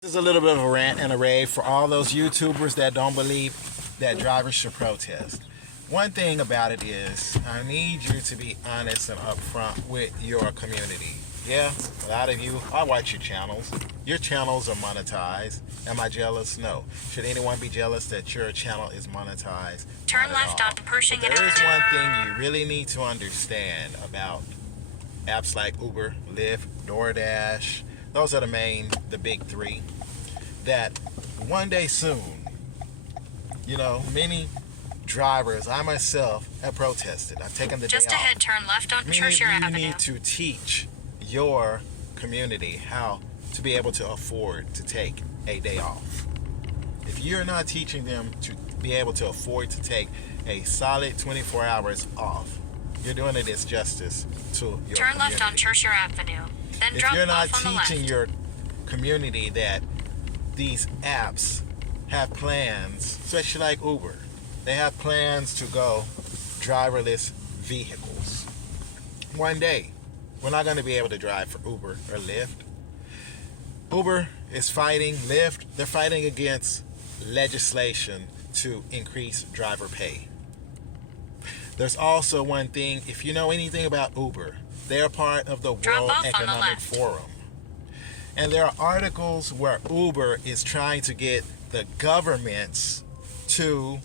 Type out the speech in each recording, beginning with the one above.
This is a little bit of a rant and a rave for all those YouTubers that don't believe that drivers should protest. One thing about it is, I need you to be honest and upfront with your community. Yeah, a lot of you, I watch your channels. Your channels are monetized. Am I jealous? No. Should anyone be jealous that your channel is monetized? Turn left onto Pershing But there is Avenue. one thing you really need to understand about apps like Uber, Lyft, Doordash. Those are the big three. That one day soon, many drivers, I myself, have protested. I've taken the Just day off. ahead, turn left onto Many of Churchill you Avenue. need to teach your community how to be able to afford to take a day off. If you're not teaching them to be able to afford to take a solid 24 hours off, you're doing a disjustice to your community. Turn left on Churchill Avenue, then If drop you're not off on the left. teaching your community that these apps have plans, especially like Uber, they have plans to go driverless vehicles. One day, we're not going to be able to drive for Uber or Lyft. Uber is fighting Lyft. They're fighting against legislation to increase driver pay. There's also one thing, if you know anything about Uber, they're part of the World Economic Forum. And there are articles where Uber is trying to get the governments to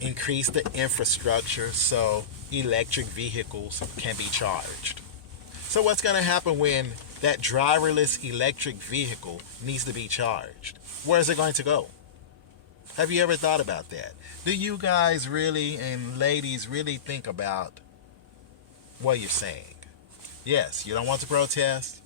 increase the infrastructure so electric vehicles can be charged. So what's going to happen when that driverless electric vehicle needs to be charged? Where is it going to go? Have you ever thought about that? Do you guys really, and ladies, really think about what you're saying? Yes, you don't want to protest.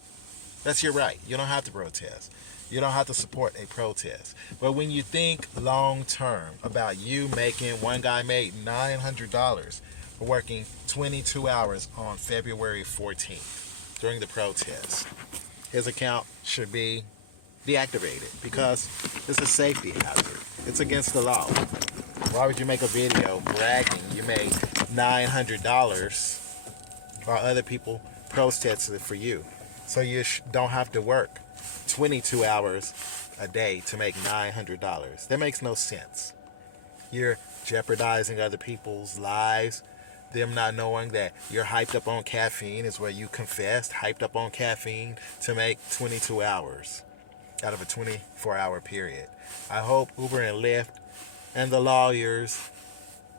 That's your right. You don't have to protest. You don't have to support a protest. But when you think long term about you making, one guy made $900 for working 22 hours on February 14th during the protest. His account should be deactivated because it's a safety hazard. It's against the law. Why would you make a video bragging you made $900 while other people protested for you? So you don't have to work 22 hours a day to make $900. That makes no sense. You're jeopardizing other people's lives. Them not knowing that you're hyped up on caffeine is where you confessed, hyped up on caffeine to make 22 hours out of a 24-hour period. I hope Uber and Lyft and the lawyers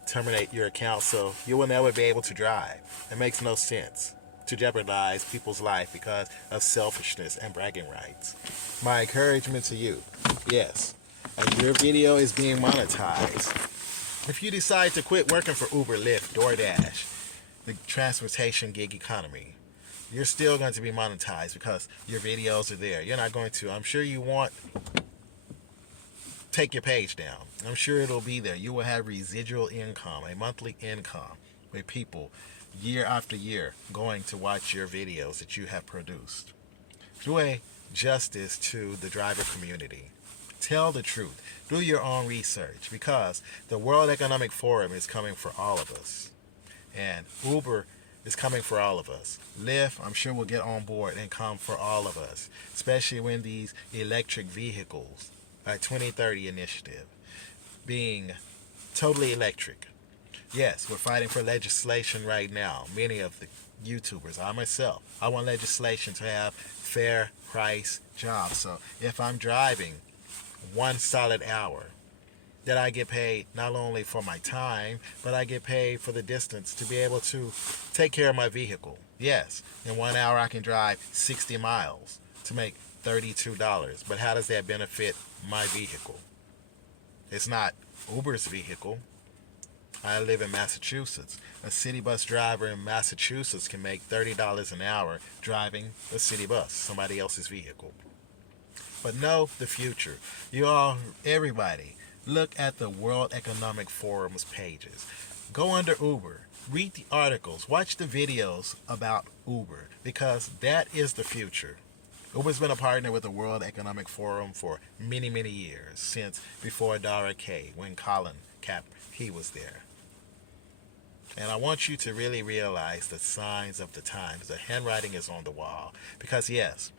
terminate your account so you will never be able to drive. It makes no sense to jeopardize people's life because of selfishness and bragging rights. My encouragement to you, yes, as your video is being monetized, if you decide to quit working for Uber, Lyft, DoorDash, the transportation gig economy, you're still going to be monetized because your videos are there. You're not going to, I'm sure you won't take your page down. I'm sure it'll be there. You will have residual income, a monthly income with people year after year going to watch your videos that you have produced. Do a justice to the driver community. Tell the truth. Do your own research because the World Economic Forum is coming for all of us. And Uber is coming for all of us. Lyft, I'm sure, will get on board and come for all of us, especially when these electric vehicles, by 2030 initiative, being totally electric. Yes, we're fighting for legislation right now. Many of the YouTubers, I myself, I want legislation to have fair price jobs. So if I'm driving one solid hour, that I get paid not only for my time, but I get paid for the distance to be able to take care of my vehicle. Yes, in 1 hour I can drive 60 miles to make $32. But how does that benefit my vehicle? It's not Uber's vehicle. I live in Massachusetts. A city bus driver in Massachusetts can make $30 an hour driving a city bus, somebody else's vehicle. But know the future. You all, everybody, look at the World Economic Forum's pages. Go under Uber. Read the articles. Watch the videos about Uber because that is the future. Uber's been a partner with the World Economic Forum for many, many years, since before Dara K, when Colin Cap, he was there. And I want you to really realize the signs of the times. The handwriting is on the wall. Because yes,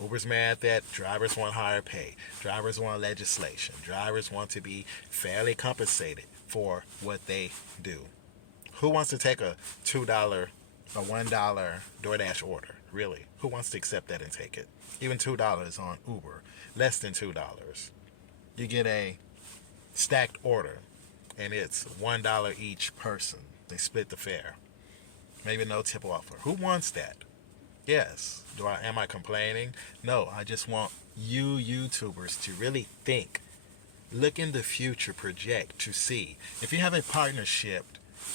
Uber's mad that drivers want higher pay. Drivers want legislation. Drivers want to be fairly compensated for what they do. Who wants to take a $2, a $1 Doordash order? Really? Who wants to accept that and take it? Even $2 on Uber. Less than $2. You get a stacked order, and it's $1 each person. They split the fare. Maybe no tip offer. Who wants that? Yes. Am I complaining? No, I just want you YouTubers to really think. Look in the future, project to see. If you have a partnership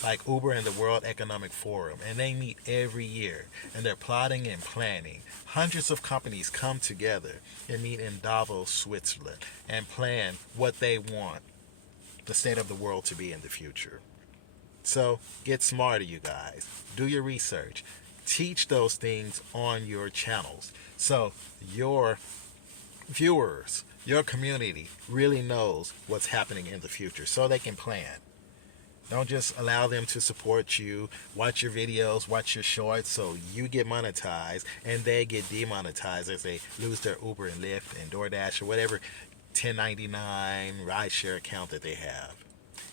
like Uber and the World Economic Forum, and they meet every year, and they're plotting and planning, hundreds of companies come together and meet in Davos, Switzerland, and plan what they want the state of the world to be in the future. So get smarter, you guys. Do your research. Teach those things on your channels so your viewers, your community really knows what's happening in the future so they can plan. Don't just allow them to support you, watch your videos, watch your shorts so you get monetized and they get demonetized as they lose their Uber and Lyft and Doordash or whatever 1099 rideshare account that they have.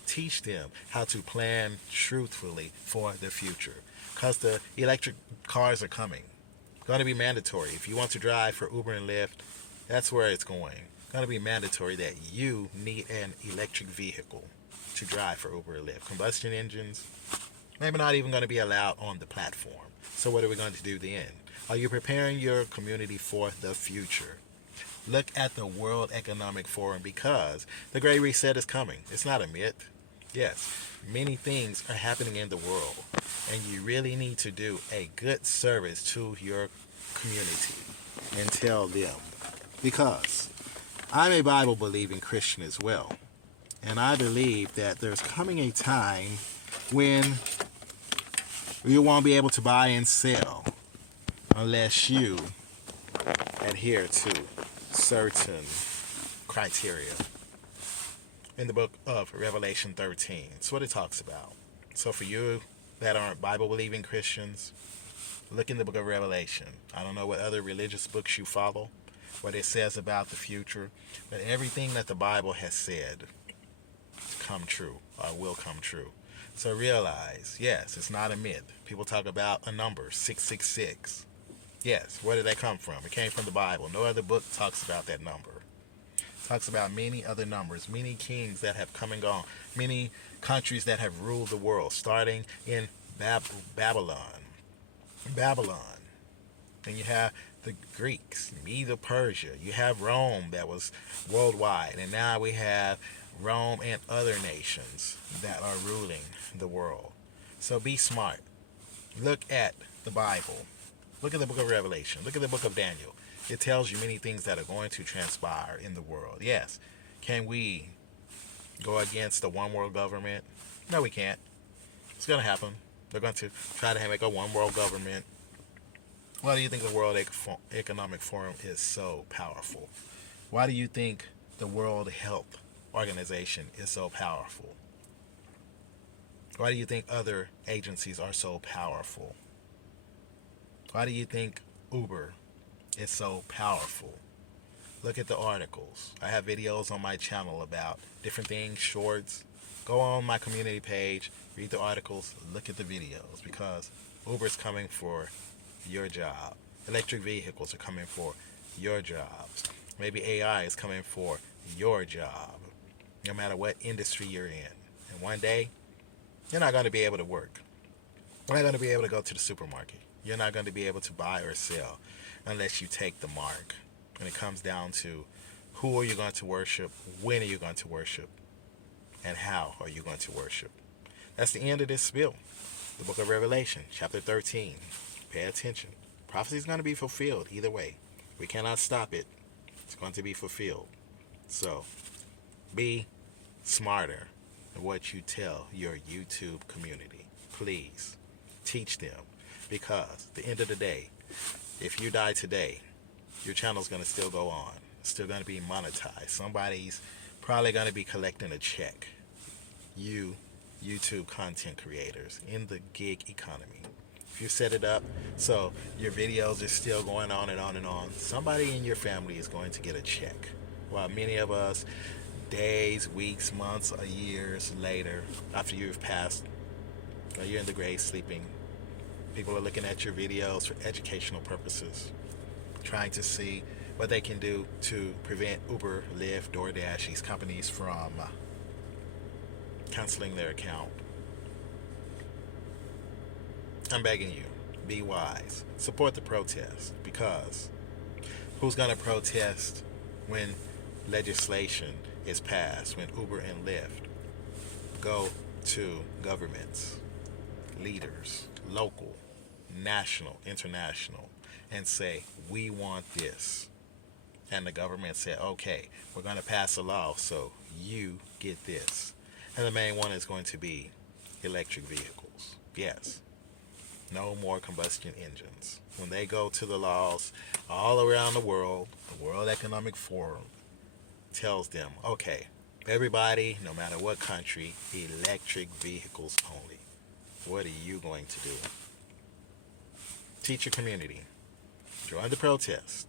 Teach them how to plan truthfully for the future, because the electric cars are coming. Going to be mandatory. If you want to drive for Uber and Lyft, that's where it's going. Going to be mandatory that you need an electric vehicle to drive for Uber or Lyft. Combustion engines, maybe not even going to be allowed on the platform. So what are we going to do then? Are you preparing your community for the future? Look at the World Economic Forum, because the Great Reset is coming. It's not a myth. Yes, many things are happening in the world, and you really need to do a good service to your community and tell them. Because I'm a Bible-believing Christian as well, and I believe that there's coming a time when you won't be able to buy and sell unless you adhere to certain criteria. In the book of Revelation 13, it's what it talks about. So for you that aren't Bible-believing Christians, look in the book of Revelation. I don't know what other religious books you follow, what it says about the future, but everything that the Bible has said come true or will come true. So realize, yes, it's not a myth. People talk about a number, 666. Yes, where did that come from? It came from the Bible. No other book talks about that number. It talks about many other numbers, many kings that have come and gone, many countries that have ruled the world, starting in Babylon. Then you have the Greeks, Medo-Persia. You have Rome that was worldwide. And now we have Rome and other nations that are ruling the world. So be smart. Look at the Bible. Look at the book of Revelation. Look at the book of Daniel. It tells you many things that are going to transpire in the world. Yes. Can we go against the one world government? No, we can't. It's going to happen. They're going to try to make a one world government. Why do you think the World Economic Forum is so powerful? Why do you think the World Health Organization is so powerful? Why do you think other agencies are so powerful? Why do you think Uber is so powerful? Look at the articles. I have videos on my channel about different things, shorts. Go on my community page, read the articles, look at the videos, because Uber is coming for your job. Electric vehicles are coming for your jobs. Maybe AI is coming for your job, no matter what industry you're in. And one day, you're not going to be able to work. You're not going to be able to go to the supermarket. You're not going to be able to buy or sell unless you take the mark. And it comes down to, who are you going to worship? When are you going to worship? And how are you going to worship? That's the end of this spiel. The book of Revelation, chapter 13. Pay attention. Prophecy is going to be fulfilled either way. We cannot stop it. It's going to be fulfilled. So, be smarter in what you tell your YouTube community. Please, teach them. Because at the end of the day, if you die today, your channel's going to still go on. It's still going to be monetized. Somebody's probably going to be collecting a check. You, YouTube content creators in the gig economy. If you set it up so your videos are still going on and on and on, somebody in your family is going to get a check. While many of us, days, weeks, months, or years later, after you've passed, or you're in the grave sleeping, people are looking at your videos for educational purposes, trying to see what they can do to prevent Uber, Lyft, Doordash, these companies from canceling their account. I'm begging you, be wise. Support the protest, because who's going to protest when legislation is passed, when Uber and Lyft go to governments, leaders, local, national, international, and say, we want this. And the government said, okay, we're going to pass a law so you get this. And the main one is going to be electric vehicles. Yes. No more combustion engines. When they go to the laws all around the world, the World Economic Forum tells them, okay, everybody, no matter what country, electric vehicles only. What are you going to do? Teach your community. Join the protest.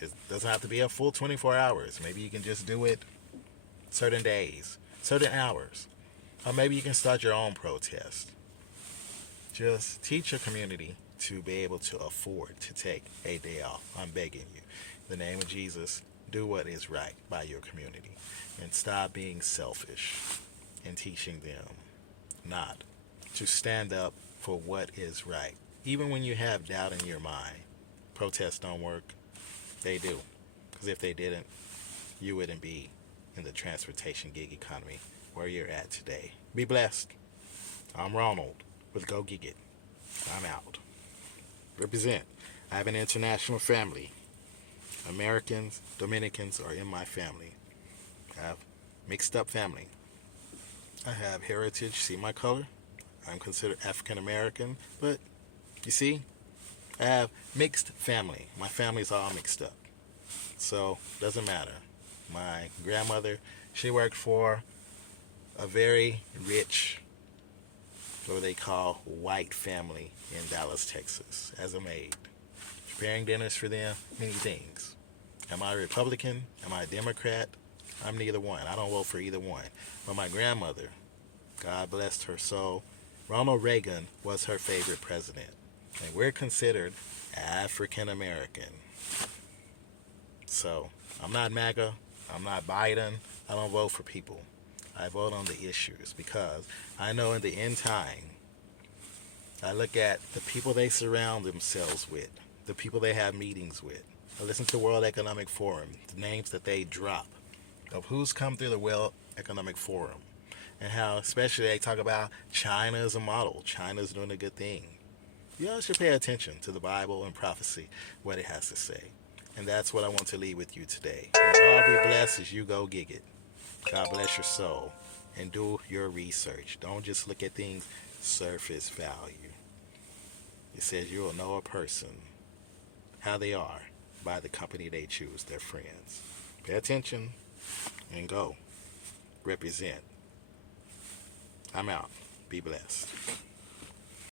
It doesn't have to be a full 24 hours. Maybe you can just do it certain days, certain hours. Or maybe you can start your own protest. Just teach your community to be able to afford to take a day off. I'm begging you. In the name of Jesus, do what is right by your community. And stop being selfish and teaching them not to stand up for what is right. Even when you have doubt in your mind, protests don't work. They do. Because if they didn't, you wouldn't be in the transportation gig economy where you're at today. Be blessed. I'm Ronald with Go Gig It. I'm out. Represent. I have an international family. Americans, Dominicans are in my family. I have mixed up family. I have heritage. See my color? I'm considered African American, but you see, I have mixed family. My family's all mixed up. So, doesn't matter. My grandmother, she worked for a very rich, what they call white family in Dallas, Texas, as a maid. Preparing dinners for them, many things. Am I a Republican? Am I a Democrat? I'm neither one. I don't vote for either one. But my grandmother, God bless her soul, Ronald Reagan was her favorite president. And we're considered African American. So, I'm not MAGA. I'm not Biden. I don't vote for people. I vote on the issues because I know in the end time, I look at the people they surround themselves with, the people they have meetings with. I listen to World Economic Forum, the names that they drop of who's come through the World Economic Forum, and how especially they talk about China as a model. China's doing a good thing. You all should pay attention to the Bible and prophecy, what it has to say. And that's what I want to leave with you today. May all be blessed as you go gig it. God bless your soul. And do your research. Don't just look at things surface value. It says you will know a person, how they are, by the company they choose, their friends. Pay attention and go. Represent. I'm out. Be blessed.